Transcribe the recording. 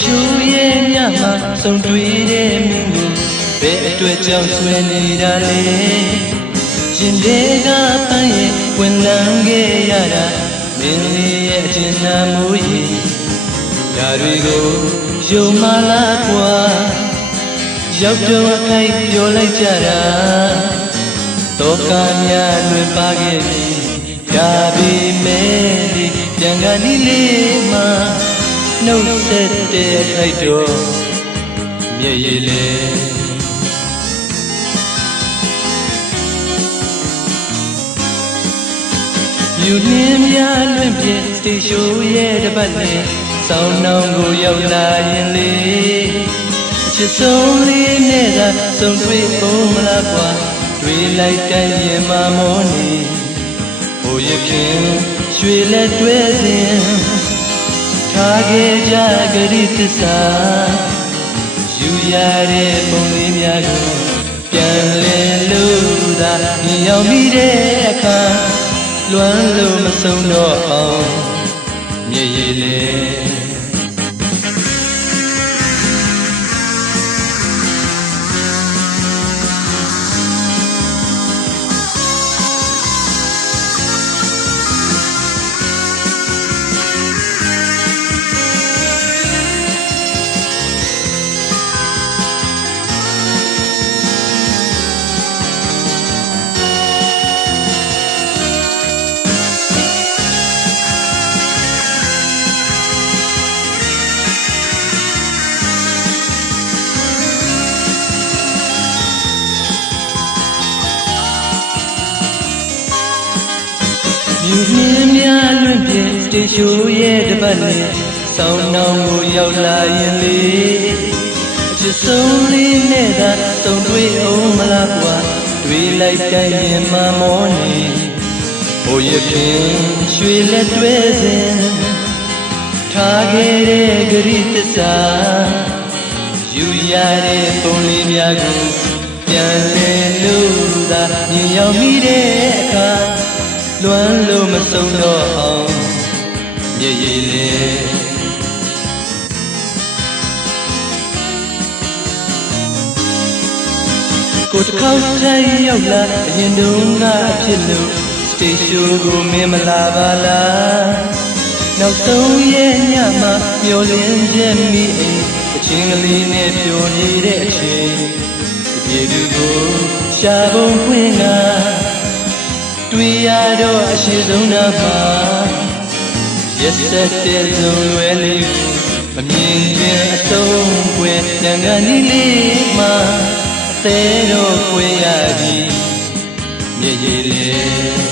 ရှူရဲ့ညမှာစုံတွေ့တဲ့မင်းကိုဘယ်အတွက်ကြောင့်ဆွဲနေတာလဲရှင်တွေကပန်းရဲ့ဝင်လန်းခဲ့ရတာမင်းလေးရဲ့အကျဉ်းနာမိုးရီဓာတွေကိုယုံမလားကွာရောက်တော့အခိုက်ပြောလိုက်ကြတာတော့ကများလွင်ပါခဲ့ပြီဒါပေမဲ့ဒီပြန်ကနေလေးမှာ နှုတ်ဆက်တဲ့ခိုက်တော့မျက်ရည်လေမြူနှင်းများလွင့်ပြစတေရှိုရဲ့တပတ်နဲ့ဆောင်းနှောင်းကိုရောက်လာရင်လေအချစ်ဆုံးလေးနဲ့သာဆုံတွေ့ဖို့မလားကွာတွေ့လိုက်တိုင်းရင်မမောနေဟိုရခင်ရွှေလက်တွဲစဉ် ထားခဲ့ကြကြရစ်သစ္စာယူရတဲ့ပုံလေးများကိုပြန်လဲလို့သာမြင်ရောက်မိတဲ့အခါလွမ်းလို့မဆုံးတော့အောင်မြေရည်လေ မြူနှင်းများလွင့်ပြစတေရှိုရဲ့တပတ်နဲ့ဆောင်းနှောင်းကိုရောက်လာရင်လေအချစ်ဆုံးလေးနဲ့သာဆုံတွေ့အောင်မလားကွာတွေ့လိုက်တိုင်းရင်မမောနေဟိုရခင်ရွှေလက်တွဲစဉ်ထားခဲ့တဲ့ဂရိသစ္စာယူရတဲ့ပုံလေးများကိုပြန်လဲလို့သာမြင်ရောက်မိတဲ့အခါ လွမ်းလို့မဆုံးတော့အောင်မြေရည်လေကိုတစ်ခေါက်ထိုင်ရောက်လာအရင်တုန်းကအဖြစ်လို့စတေရှိုကိုမင်းမလာပါလားနောက်ဆုံးရဲ့ညမှာမျောလင်းချက်မိအိမ်အချင်းကလေးနဲ့ပြောနေတဲ့အချိန်ဒီပြေသူကိုရှာပုံခွင့်က တွေ့ရတော့အရှိဆုံးတော့ပါရက်ဆက်တဲ့ဆုံးလွယ်လေးကိုမမြင်ခြင်းအဆုံးွယ်တန်ခါနီးလေးမှာအသေးတော့ခွေရပြီမြေရည်လေး